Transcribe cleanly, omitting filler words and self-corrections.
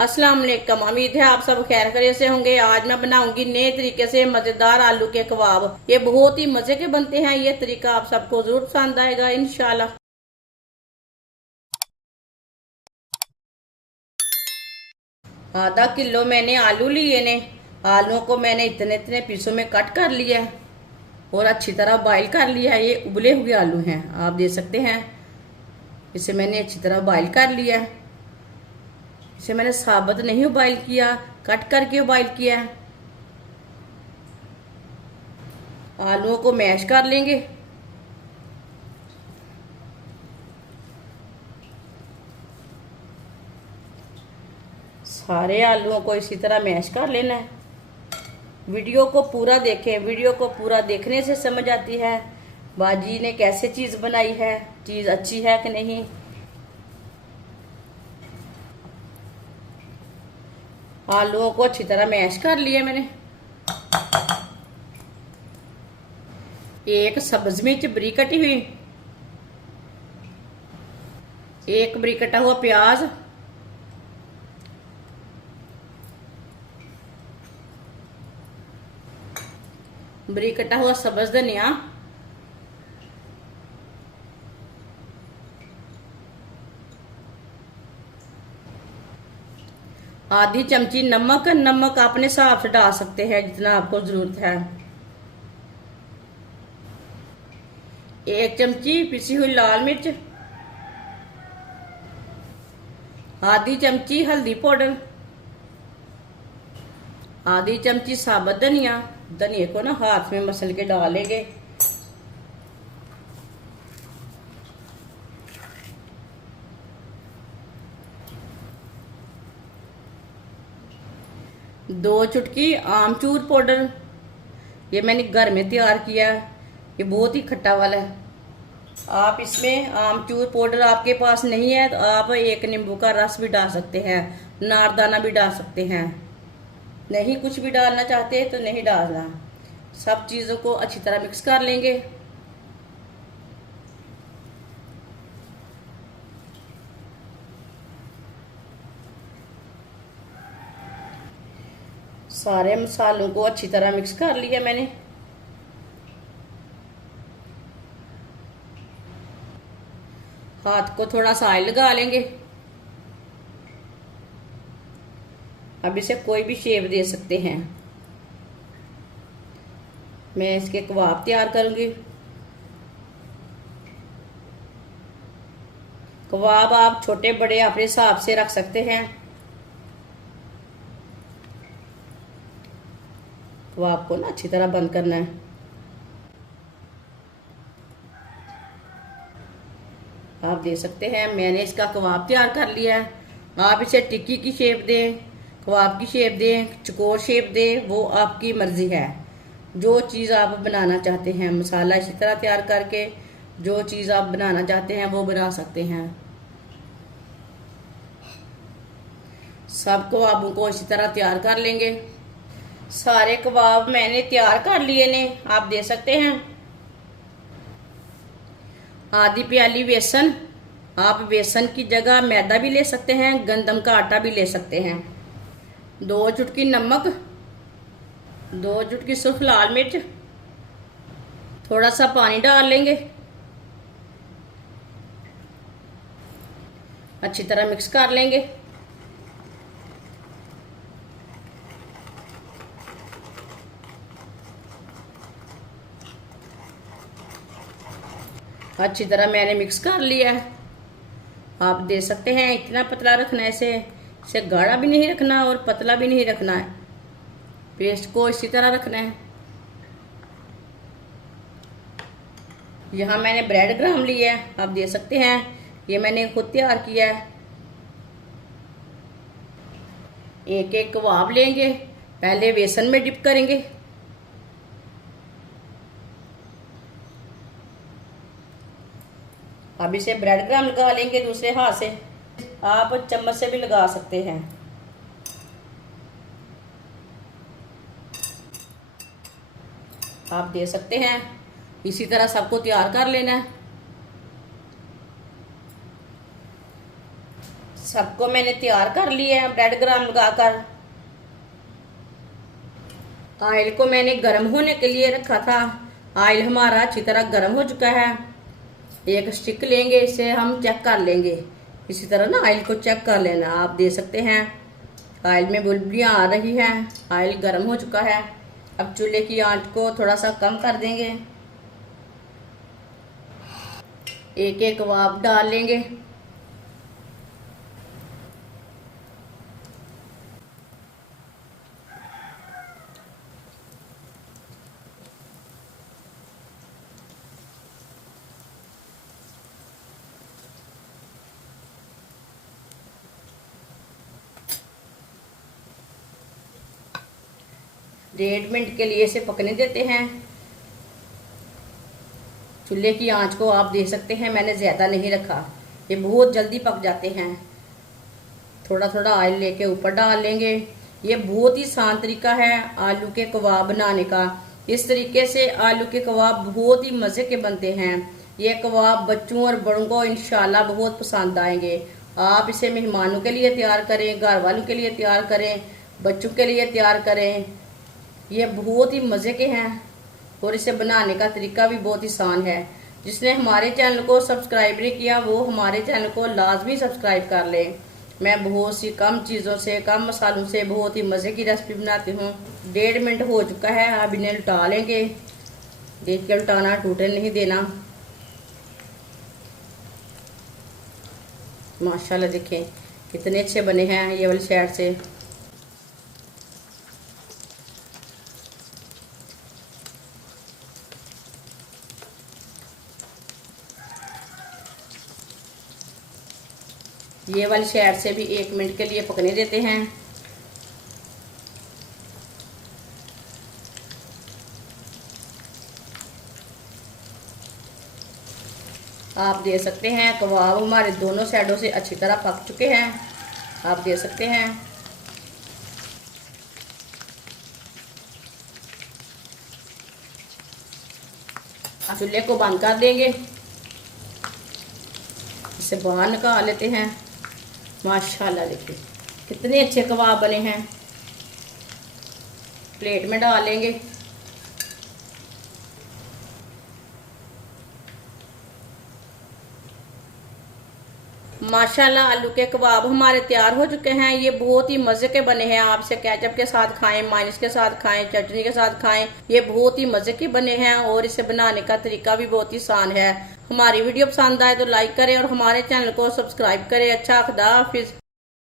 अस्सलाम वालेकुम। उम्मीद है आप सब खैर खैरियत से होंगे। आज मैं बनाऊंगी नए तरीके से मजेदार आलू के कबाब। ये बहुत ही मजे के बनते हैं। ये तरीका आप सबको जरूर पसंद आएगा इंशाल्लाह। आधा किलो मैंने आलू लिए ने। आलूओं को मैंने इतने इतने पीसों में कट कर लिया है और अच्छी तरह बॉईल कर लिया है। ये उबले हुए आलू हैं, आप देख सकते हैं। इसे मैंने अच्छी तरह बॉईल कर लिया है। इसे मैंने साबुत नहीं बॉईल किया, कट करके बॉईल किया है। आलूओं को मैश कर लेंगे। सारे आलूओं को इसी तरह मैश कर लेना है। वीडियो को पूरा देखें। वीडियो को पूरा देखने से समझ आती है बाजी ने कैसे चीज़ बनाई है, चीज़ अच्छी है कि नहीं। आलूओं को अच्छी तरह मैश कर लिया मैंने। एक सब्ज मिर्च बरीक कटी हुई, एक बरीक कटा हुआ प्याज, बरीक कटा हुआ सब्ज धनिया, आधी चमची नमक। नमक अपने हिसाब से डाल सकते हैं जितना आपको जरूरत है। एक चमची पिसी हुई लाल मिर्च, आधी चमची हल्दी पाउडर, आधी चमची साबुत धनिया। धनिया को ना हाथ में मसल के डालेंगे। दो चुटकी आमचूर पाउडर, ये मैंने घर में तैयार किया। ये बहुत ही खट्टा वाला है। आप इसमें आमचूर पाउडर आपके पास नहीं है तो आप एक नींबू का रस भी डाल सकते हैं, नारदाना भी डाल सकते हैं। नहीं कुछ भी डालना चाहते तो नहीं डालना। सब चीज़ों को अच्छी तरह मिक्स कर लेंगे। सारे मसालों को अच्छी तरह मिक्स कर लिया मैंने। हाथ को थोड़ा सा ऑयल लगा लेंगे। अब इसे कोई भी शेप दे सकते हैं। मैं इसके कबाब तैयार करूंगी। कबाब आप छोटे बड़े अपने हिसाब से रख सकते हैं। कबाब को ना अच्छी तरह बंद करना है। आप देख सकते हैं मैंने इसका कबाब तैयार कर लिया है। आप इसे टिक्की की शेप दें, कबाब की शेप दें, चकोर शेप दें, वो आपकी मर्जी है। जो चीज़ आप बनाना चाहते हैं, मसाला इसी तरह तैयार करके जो चीज़ आप बनाना चाहते हैं वो बना सकते हैं। सब कबाबों को इसी तरह तैयार कर लेंगे। सारे कबाब मैंने तैयार कर लिए ने, आप देख सकते हैं। आधी प्याली बेसन, आप बेसन की जगह मैदा भी ले सकते हैं, गंदम का आटा भी ले सकते हैं। दो चुटकी नमक, दो चुटकी सिर्फ लाल मिर्च, थोड़ा सा पानी डाल लेंगे। अच्छी तरह मिक्स कर लेंगे। अच्छी तरह मैंने मिक्स कर लिया है। आप देख सकते हैं इतना पतला रखना है इसे गाढ़ा भी नहीं रखना और पतला भी नहीं रखना है। पेस्ट को इसी तरह रखना है। यहाँ मैंने ब्रेड ग्राम लिया है, आप देख सकते हैं। ये मैंने खुद तैयार किया है। एक एक कबाब लेंगे, पहले बेसन में डिप करेंगे। अब इसे ब्रेड ग्राम लगा लेंगे दूसरे हाथ से। आप चम्मच से भी लगा सकते हैं। आप देख सकते हैं इसी तरह सबको तैयार कर लेना है। सबको मैंने तैयार कर लिया है ब्रेड ग्राम लगाकर। ऑयल को मैंने गर्म होने के लिए रखा था। ऑयल हमारा अच्छी तरह गर्म हो चुका है। एक स्टिक लेंगे, इसे हम चेक कर लेंगे। इसी तरह ना ऑयल को चेक कर लेना। आप दे सकते हैं ऑयल में बुलबुलियाँ आ रही हैं। ऑयल गर्म हो चुका है। अब चूल्हे की आंच को थोड़ा सा कम कर देंगे। एक एक कबाब डाल लेंगे। डेढ़ मिनट के लिए इसे पकने देते हैं। चूल्हे की आंच को आप देख सकते हैं, मैंने ज़्यादा नहीं रखा, ये बहुत जल्दी पक जाते हैं। थोड़ा थोड़ा ऑयल लेके ऊपर डाल लेंगे। ये बहुत ही आसान तरीका है आलू के कबाब बनाने का। इस तरीके से आलू के कबाब बहुत ही मज़े के बनते हैं। ये कबाब बच्चों और बड़ों को इंशाल्लाह बहुत पसंद आएंगे। आप इसे मेहमानों के लिए तैयार करें, घर वालों के लिए तैयार करें, बच्चों के लिए तैयार करें। ये बहुत ही मज़े के हैं और इसे बनाने का तरीका भी बहुत ही आसान है। जिसने हमारे चैनल को सब्सक्राइब नहीं किया वो हमारे चैनल को लाजमी सब्सक्राइब कर लें। मैं बहुत सी कम चीज़ों से, कम मसालों से बहुत ही मज़े की रेसिपी बनाती हूँ। 1.5 मिनट हो चुका है। अब इन्हें उल्टा लेंगे। देख के उल्टाना, टूटने नहीं देना। माशाल्लाह देखें कितने अच्छे बने हैं ये वाली साइड से। ये वाली साइड से भी 1 मिनट के लिए पकने देते हैं। आप देख सकते हैं कबाब हमारे दोनों साइडों से अच्छी तरह पक चुके हैं। आप देख सकते हैं। चूल्हे को बंद कर देंगे। इसे बाहर निकाल लेते हैं। माशाल्लाह देखिए कितने अच्छे कबाब बने हैं। प्लेट में डाल लेंगे। माशाल्लाह आलू के कबाब हमारे तैयार हो चुके हैं। ये बहुत ही मज़े के बने हैं। आप इसे केचप के साथ खाएं, मायोनीज के साथ खाएं, चटनी के साथ खाएं। ये बहुत ही मज़े के बने हैं और इसे बनाने का तरीका भी बहुत ही आसान है। हमारी वीडियो पसंद आए तो लाइक करें और हमारे चैनल को सब्सक्राइब करें। अच्छा, खुदा हाफिज़।